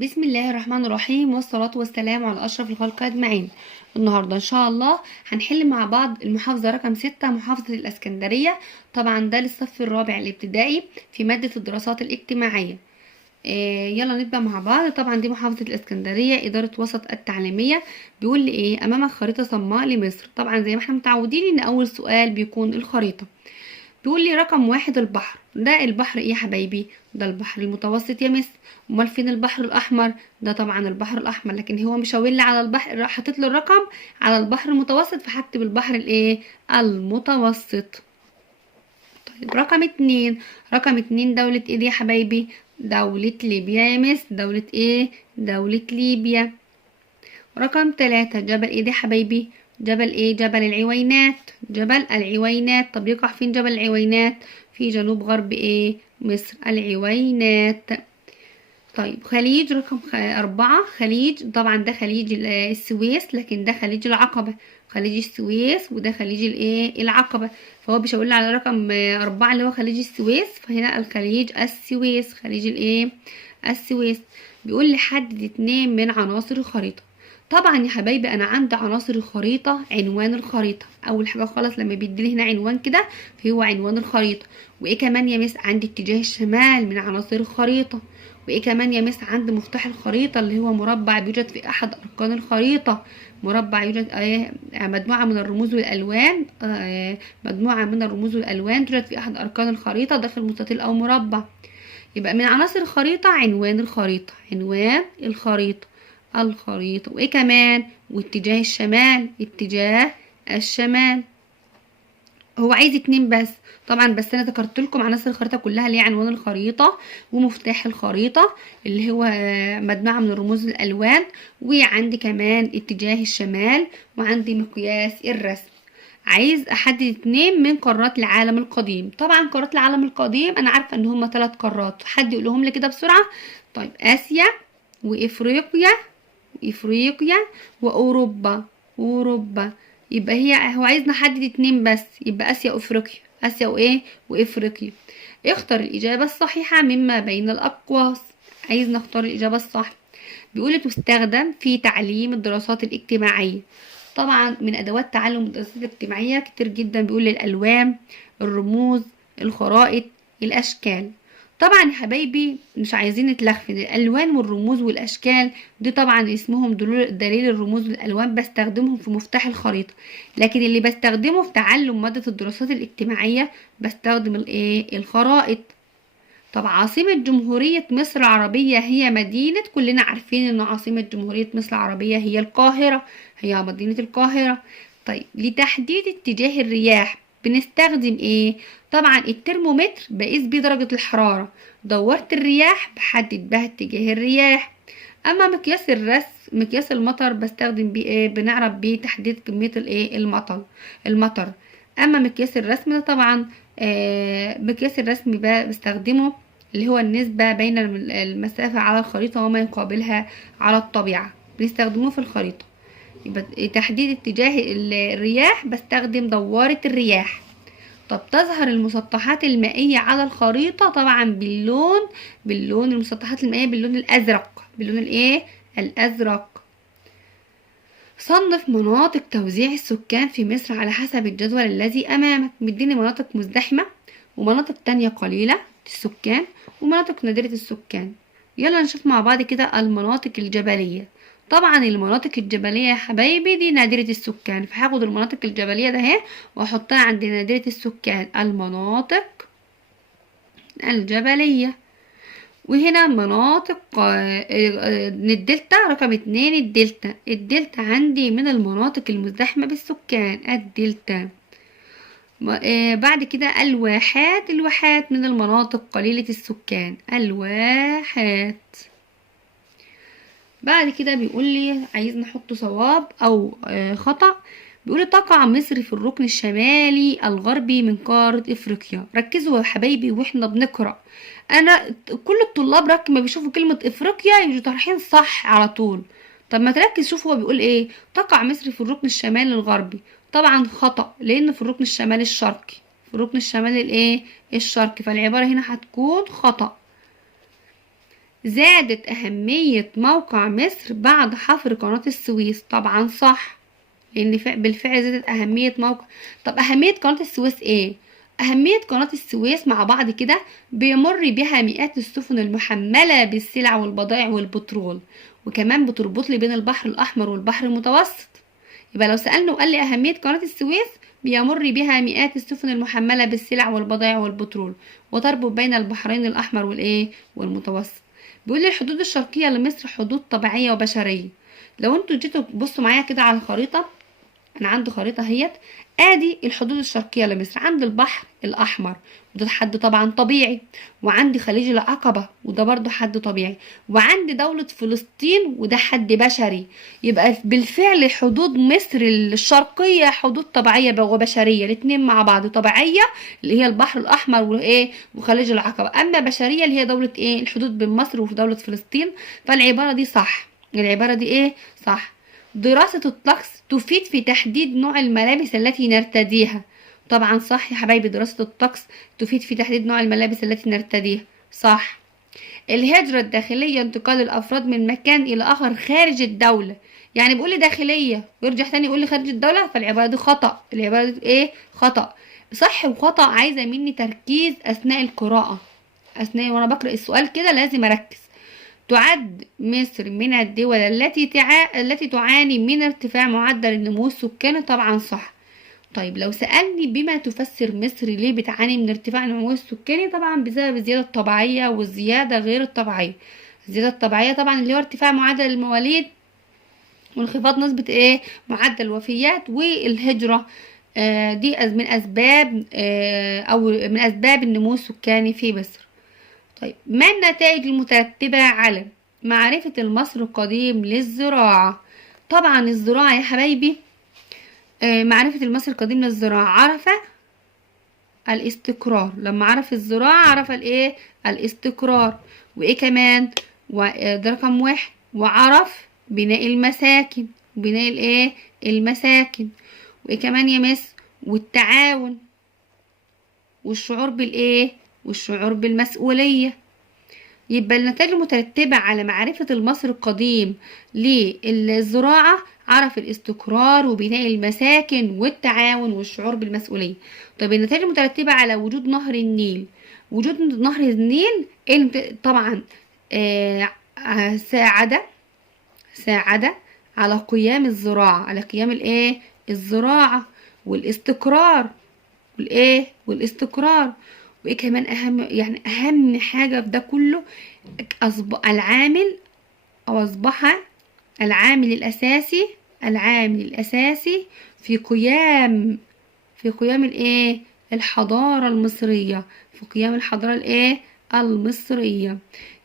بسم الله الرحمن الرحيم، والصلاة والسلام على أشرف الخلق أجمعين. النهاردة إن شاء الله هنحل مع بعض المحافظة رقم 6، محافظة الإسكندرية. طبعا ده للصف الرابع الابتدائي في مادة الدراسات الاجتماعية. يلا نبدأ مع بعض. طبعا دي محافظة الإسكندرية، إدارة وسط التعليمية. بيقول لي إيه؟ أمامك خريطة صماء لمصر. طبعا زي ما احنا متعودين إن أول سؤال بيكون الخريطة. بيقول لي رقم 1 البحر. ده البحر ايه يا حبايبي؟ ده البحر المتوسط يا مس. امال فين البحر الاحمر؟ ده طبعا البحر الاحمر، لكن هو مشاور لي على البحر، حاطط له الرقم على البحر المتوسط، فهكتب البحر الايه؟ المتوسط. طيب رقم اتنين دولة ايه دي يا حبايبي؟ دولة ليبيا يا مس. دولة ايه؟ دولة ليبيا. رقم 3 جبل ايه ده يا حبايبي؟ جبل ايه؟ جبل العوينات. جبل العوينات. طب يقع فين جبل العوينات؟ في جنوب غرب ايه؟ مصر. العوينات. طيب خليج رقم 4. خليج، طبعا ده خليج السويس، لكن ده خليج العقبة. خليج السويس وده خليج الايه؟ العقبة. فهو بيشاور لي على رقم 4 اللي هو خليج السويس، فهنا الخليج السويس. خليج الايه؟ السويس. بيقول لي حدد 2 من عناصر الخريطة. طبعا يا حبايبي انا عندي عناصر الخريطة. عنوان الخريطة اول حاجة خالص، لما بيديلي هنا عنوان كده فهو عنوان الخريطة. وايه كمان يا مس؟ عندي اتجاه الشمال من عناصر الخريطة. وايه كمان يا مس؟ عند مفتاح الخريطة اللي هو مربع بيوجد في احد اركان الخريطة. مربع يوجد مجموعة من الرموز والالوان. مجموعة من الرموز والالوان توجد في احد اركان الخريطة داخل مستطيل او مربع. يبقى من عناصر الخريطة عنوان الخريطة. عنوان الخريطة. وايه كمان؟ واتجاه الشمال. اتجاه الشمال. هو عايز 2 بس. طبعا بس انا ذكرت لكم عناصر الخريطه كلها اللي هي عنوان الخريطه ومفتاح الخريطه اللي هو مجموعه من الرموز الالوان، وعندي كمان اتجاه الشمال، وعندي مقياس الرسم. عايز احدد 2 من قارات العالم القديم. طبعا قارات العالم القديم انا عارفه ان هم 3 قارات، حد يقولهم لي كده بسرعه. طيب اسيا وافريقيا واوروبا. يبقى هو عايز نحدد 2 بس، يبقى اسيا وافريقيا. اسيا وايه؟ وافريقيا. اختر الاجابه الصحيحه مما بين الاقواس. عايز نختار الاجابه الصح. بيقول تستخدم في تعليم الدراسات الاجتماعيه. طبعا من ادوات تعلم الدراسات الاجتماعيه كتير جدا. بيقول الالوان، الرموز، الخرائط، الاشكال. طبعا يا حبايبي مش عايزين نتلخفن. الالوان والرموز والاشكال دي طبعا اسمهم دليل الرموز والالوان، بستخدمهم في مفتاح الخريطه. لكن اللي بستخدمه في تعلم ماده الدراسات الاجتماعيه بستخدم الايه؟ الخرائط. طب عاصمة جمهورية مصر العربية هي مدينة، كلنا عارفين ان عاصمة جمهورية مصر العربية هي القاهرة، هي مدينة القاهرة. طيب لتحديد اتجاه الرياح بنستخدم ايه؟ طبعا الترمومتر بقيس بيه درجة الحرارة. دورت الرياح بحدد بها اتجاه الرياح. اما مقياس المطر بستخدم بيه ايه؟ بنعرف بيه تحديد كمية الايه؟ المطر. اما مقياس الرسم ده طبعا مقياس الرسم بستخدمه اللي هو النسبة بين المسافة على الخريطة وما يقابلها على الطبيعة، بنستخدموه في الخريطة. يبقى تحديد اتجاه الرياح بستخدم دوارة الرياح. طب تظهر المسطحات المائية على الخريطة طبعا باللون المسطحات المائية باللون الأزرق. باللون الايه؟ الأزرق. صنف مناطق توزيع السكان في مصر على حسب الجدول الذي أمامك. مديني مناطق مزدحمة ومناطق تانية قليلة السكان ومناطق نادرة السكان. يلا نشوف مع بعض كده المناطق الجبلية. طبعا المناطق الجبلية يا حبايبي دي نادرة السكان، فهاخد المناطق الجبلية ده اهي واحطها عند نادرة السكان. المناطق الجبلية. وهنا مناطق الدلتا رقم 2. الدلتا عندي من المناطق المزدحمة بالسكان. الدلتا. بعد كده الواحات من المناطق قليلة السكان. الواحات. بعد كده بيقول لي عايز نحط صواب او خطأ. بيقول تقع مصر في الركن الشمالي الغربي من قارة افريقيا. ركزوا يا حبايبي واحنا بنقرأ. انا كل الطلاب ما بيشوفوا كلمة افريقيا يجوا طرحين صح على طول. طب ما تركز شوف هو بيقول ايه. تقع مصر في الركن الشمالي الغربي. طبعا خطأ، لان في الركن الشمالي الشرقي. في الركن الشمالي الايه؟ الشرقي. فالعبارة هنا هتكون خطأ. زادت أهمية موقع مصر بعد حفر قناة السويس. طبعا صح، لأن بالفعل زادت أهمية موقع. طب أهمية قناة السويس إيه؟ أهمية قناة السويس مع بعض كده، بيمر بها مئات السفن المحملة بالسلع والبضائع والبترول، وكمان بتربط لي بين البحر الأحمر والبحر المتوسط. يبقى لو سألنا وقال لي أهمية قناة السويس، بيمر بها مئات السفن المحملة بالسلع والبضائع والبترول، وتربط بين البحرين الأحمر والمتوسط. بيقول لي الحدود الشرقية لمصر حدود طبيعية وبشرية. لو انتوا جيتوا بصوا معايا كده على الخريطة، انا عندي خريطة اهيت، ادي الحدود الشرقية لمصر. عند البحر الاحمر وده حد طبعا طبيعي، وعندي خليج العقبة وده برضو حد طبيعي، وعندي دولة فلسطين وده حد بشري. يبقى بالفعل حدود مصر الشرقية حدود طبيعية وبشرية الاتنين مع بعض. طبيعية اللي هي البحر الاحمر وايه وخليج العقبة، اما بشرية اللي هي دولة ايه الحدود بين مصر ودولة فلسطين. فالعبارة دي صح، العبارة دي ايه صح. دراسة الطقس تفيد في تحديد نوع الملابس التي نرتديها. طبعا صح يا حبايبي، دراسة الطقس تفيد في تحديد نوع الملابس التي نرتديها. صح. الهجرة الداخلية انتقال الأفراد من مكان إلى آخر خارج الدولة. يعني بيقول لي داخلية ويرجع تاني يقول لي خارج الدولة، فالعبارة دي خطأ. العبارة دي ايه خطأ. صح وخطأ عايزة مني تركيز أثناء القراءة، أثناء وأنا بقرأ السؤال كده لازم أركز. تعد مصر من الدول التي تعاني من ارتفاع معدل النمو السكاني. طبعا صح. طيب لو سألني بما تفسر مصر ليه بتعاني من ارتفاع النمو السكاني، طبعا بسبب الزيادة الطبيعية والزيادة غير الطبيعية. الزيادة الطبيعية طبعا اللي هو ارتفاع معدل المواليد، وانخفاض نسبة ايه معدل الوفيات، والهجرة. دي من أسباب أو من أسباب النمو السكاني في مصر. طيب ما النتائج المترتبة على معرفة المصري القديم للزراعة؟ طبعا الزراعة يا حبايبي، معرفة المصري القديم للزراعة عرف الاستقرار. لما عرف الزراعة عرف الايه الاستقرار. وايه كمان ده رقم واحد. وعرف بناء المساكن، بناء الايه المساكن. وايه كمان يا مس؟ والتعاون، والشعور بالايه والشعور بالمسؤولية. يبقى النتائج المترتبة على معرفة المصري القديم للزراعة عرف الاستقرار وبناء المساكن والتعاون والشعور بالمسؤولية. طيب النتائج المترتبة على وجود نهر النيل. وجود نهر النيل طبعا ساعد على قيام الزراعة، على قيام الايه الزراعة والاستقرار والاستقرار. وايه كمان اهم حاجة في ده كله، اصبح العامل الاساسي في قيام الايه الحضارة المصرية، في قيام الحضارة الايه المصرية.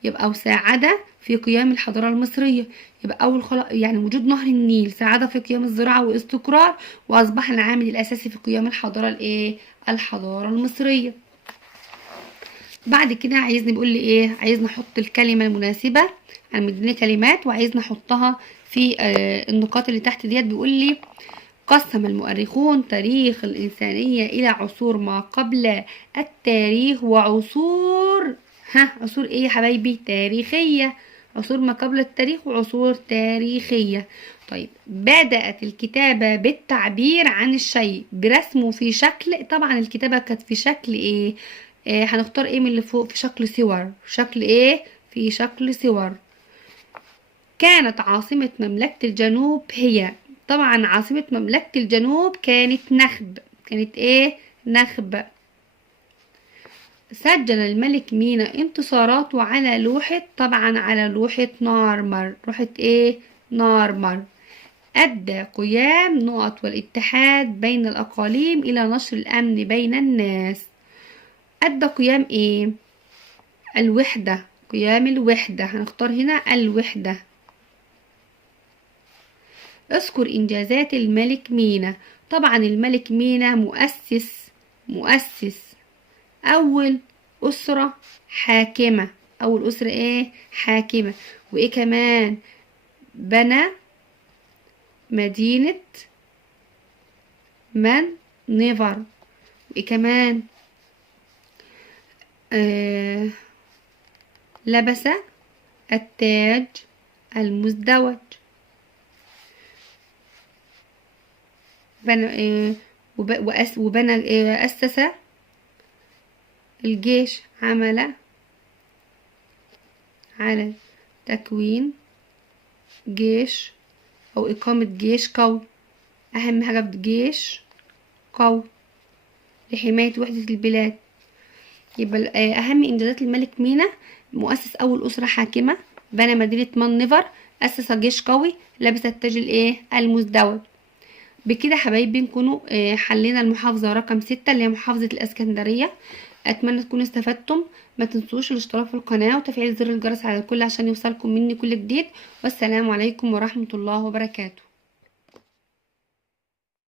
يبقى وساعد في قيام الحضارة المصرية. يبقى أول خلق يعني وجود نهر النيل ساعد في قيام الزراعة والاستقرار، وأصبح العامل الأساسي في قيام الحضارة الإيه الحضارة المصرية. بعد كده عايزني بيقول لي إيه، عايزني أحط الكلمة المناسبة. أنا مديني كلمات وعايزني أحطها في النقاط اللي تحت ديت. بيقول لي قسم المؤرخون تاريخ الإنسانية إلى عصور ما قبل التاريخ وعصور عصور إيه يا حبايبي تاريخية. عصور ما قبل التاريخ وعصور تاريخية. طيب بدأت الكتابة بالتعبير عن الشيء برسمه في شكل. طبعا الكتابة كانت في شكل إيه؟ هنختار إيه من اللي فوق؟ في شكل صور. شكل إيه؟ في شكل صور. كانت عاصمة مملكة الجنوب هي. طبعا عاصمة مملكة الجنوب كانت نخب. كانت ايه نخب. سجل الملك مينا انتصاراته على لوحة. طبعا على لوحة نارمر. لوحة ايه نارمر. أدى قيام نقط والاتحاد بين الأقاليم إلى نشر الأمن بين الناس. أدى قيام ايه الوحدة. قيام الوحدة. هنختار هنا الوحدة. اذكر إنجازات الملك مينا. طبعا الملك مينا مؤسس أول أسرة حاكمة. أول أسرة إيه حاكمة. وإيه كمان بنى مدينة نيفر. وإيه كمان لبس التاج المزدوج. أسس الجيش، عمل على تكوين جيش أو إقامة جيش قوي. أهم حاجة في جيش قوي لحماية وحدة البلاد. يبقى أهم إنجازات الملك مينا: مؤسس أول أسرة حاكمة، بنى مدينة مانيفر، أسس جيش قوي، لبس التاج المزدوج. بكده حبايبي نكونوا حلينا المحافظة رقم 6 اللي هي محافظة الإسكندرية. أتمنى تكونوا استفدتم. ما تنسوش الاشتراك في القناة وتفعيل زر الجرس على الكل عشان يوصلكم مني كل جديد. والسلام عليكم ورحمة الله وبركاته.